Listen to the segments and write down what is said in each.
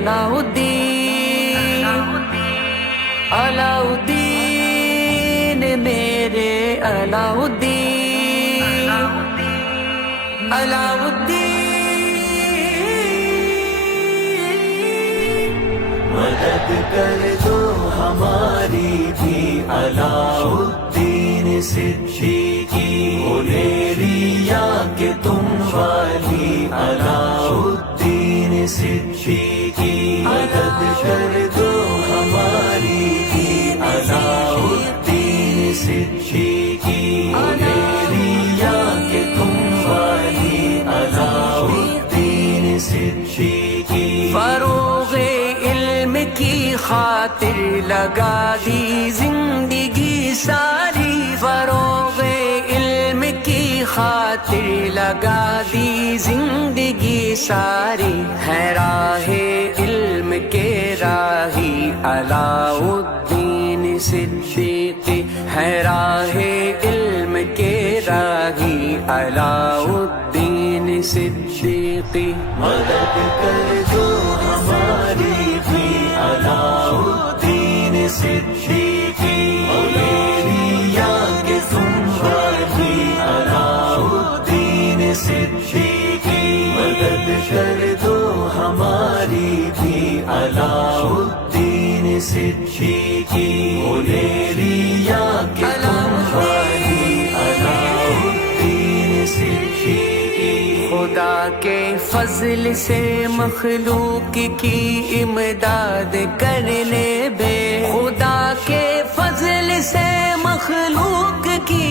علاؤالدین، علاؤالدین میرے علاؤالدین، علاؤالدین مدد کر دو ہماری بھی علاؤالدین صدیقی، لیریا کہ تم والی علاؤالدین صدیقی، مدد کر دو ہماری بھی علاؤالدین صدیقی، لیریا کہ تم والی علاؤالدین صدیقی، فروغ علم کی خاطر لگا دی زندگی ساری، فروغ علم کی خاطر لگا دی زندگی ساری، ہے راہ علم کے راہی علاؤالدین صدیقی، ہے راہ علم کے راہی علاؤالدین صدیقی، مدد کر دو ہماری بھی علاؤالدین صدیقی، لیریا کہ تم والی علاؤالدین صدیقی، مدد کر دو ہماری بھی علاؤالدین صدیقی، لیریا کہ تم والی علاؤالدین صدیقی، خدا کے فضل سے مخلوق کی امداد کرنے بے، خدا کے فضل سے مخلوق کی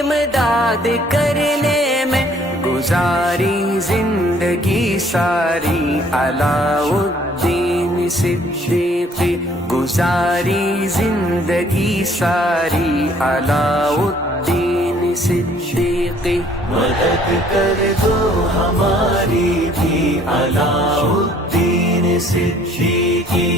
امداد کرنے میں گزاری زندگی ساری علاؤالدین صدیقی، گزاری زندگی ساری علاؤالدین صدیقی، مدد کر دو ہماری بھی علاؤالدین صدیقی،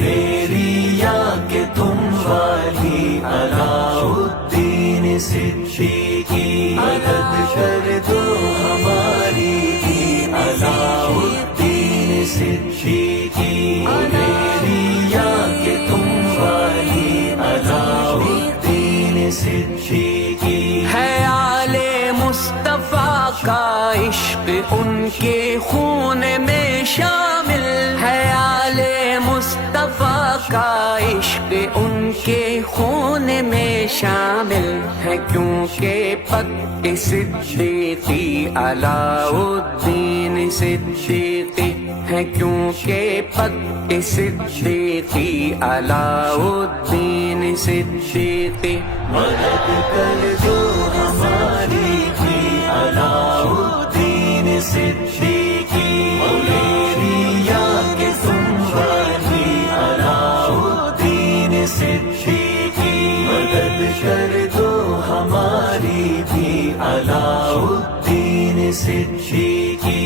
لیریا کہ تم والی علاؤالدین صدیقی، مدد کر دو ہماری بھی علاؤالدین صدیقی، لیریا کہ تم والی علاؤالدین صدیقی، ہے آل مصطفیٰ کا عشق ان کے خون میں شامل، ہے آل مصطفیٰ کا عشق ان کے خون میں شامل ہے، کیونکہ پک صدیقی علاؤالدین صدیقی ہے، کیونکہ پک صدیقی علاؤالدین صدیقی، مدد کر دو ہماری بھی علاؤالدین صدیقی، لیریا کہ تم والی علاؤالدین صدیقی، مدد کر دو ہماری بھی علاؤالدین صدیقی،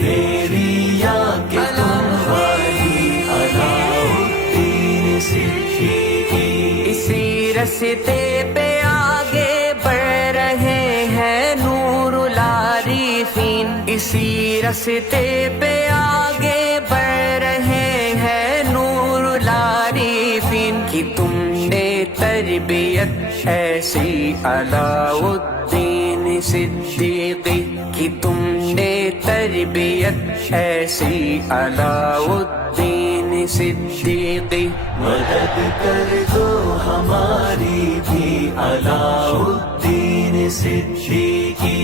لیریا کہ تم والی علاؤالدین صدیقی، اسی راستے پہ آگے بڑھ رہے ہیں نور العارفین، اسی راستے پہ آگے بڑھ رہے ہیں نور العارفین، کہ تم نے تربیت ایسی علاؤالدین صدیقی، کہ تم نے تربیت ایسی علاؤالدین صدیقی، مدد کر دو ہماری بھی علاؤالدین صدیقی،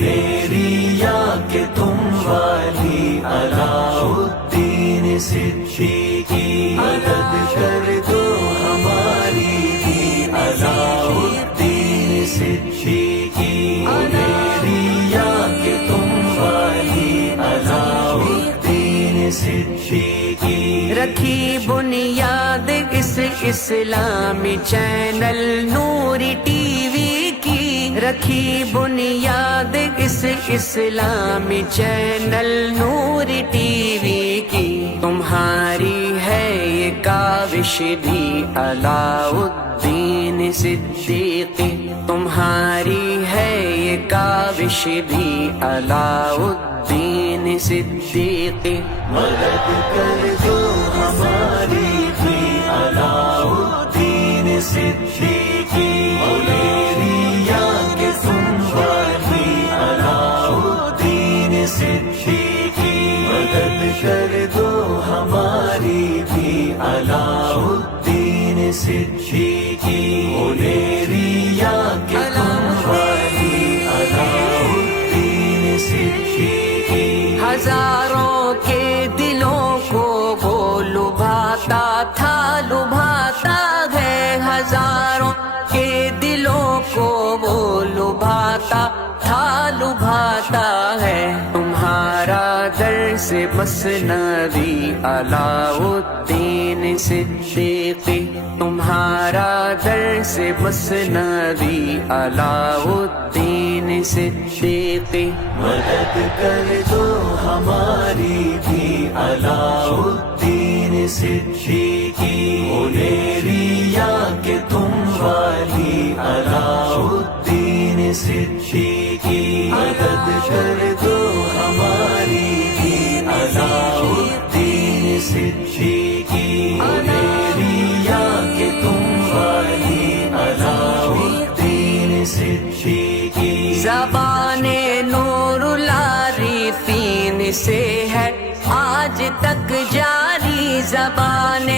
لیریا کہ تم والی علاؤالدین صدیقی، مدد کر دو ہماری بھی علاؤالدین صدیقی، لیریا کہ تم والی علاؤالدین صدیقی، رکھی بنیاد اس اسلامی چینل نوری ٹی وی کی، رکھی بنیاد اس اسلامی چینل نوری ٹی وی کی، تمہاری ہے یہ کاوش بھی علاؤالدین صدیقی، تمہاری ہے یہ کاوش بھی علاء الدین صدیقی مدد کر دو ہماری بھی علاء الدین صدیقی مولیریا کے تم والی علاء الدین صدیقی مدد کر دو ہماری بھی علاء الدین صدیقی مولیریا کے تم والی علاء الدین صدیقی ہزاروں کے دلوں کو وہ لبھاتا تھا لبھاتا ہے ہزاروں کے دلوں کو وہ لبھاتا تھا لبھاتا ہے تمہارا درس مثنوی علاء الدین صدیقی تمہارا درس مثنوی علاء الدین صدیقی مدد کر دو ہماری بھی علاء الدین صدیقی مولیریا کے تم والی علاء الدین صدیقی مدد کر دو ہماری بھی علاء الدین صدیقی مولیریا کے تم والی علاء الدین صدیقی زبان نور العارفین سے ہے آج تک جاری زبان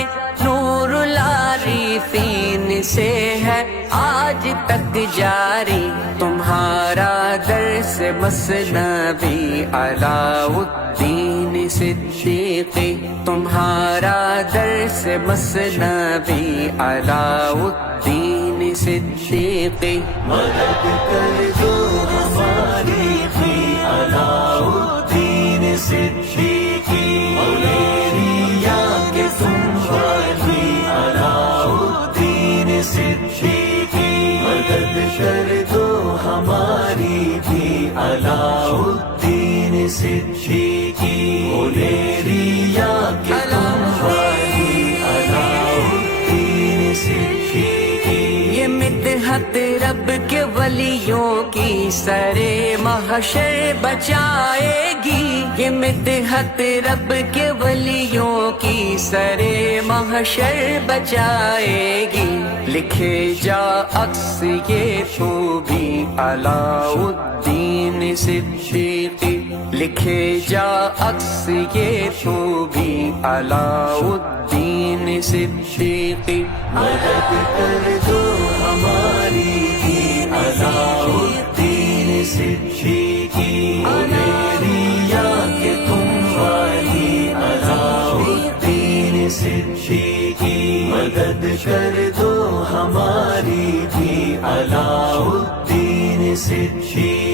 نور العارفین سے ہے آج تک جاری تمہارا درس مثنوی علاء الدین صدیقی تمہارا درس مثنوی علاء الدین صدیقی مدد کر دو ہماری بھی علاء الدین صدیقی مولیریا کے تم والی علاء الدین صدیقی مدد کر دو ہماری بھی علاء الدین صدیقی مولیریا کے تم والی علاء الدین صدیقی یہ مدحت رب کے ولیوں کی سرے محشر بچائے گی یہ مدحت رب کے ولیوں کی سرے محشر بچائے گی لکھے جا عکس یہ تو بھی علاء الدین صدیقی لکھے جا عکس یہ تو بھی علاء الدین صدیقی مدد کر دو ہماری بھی علاء الدین صدیقی مولیریا کے تم والی علاء الدین صدیقی مدد کر دو ہماری بھی علاء الدین صدیقی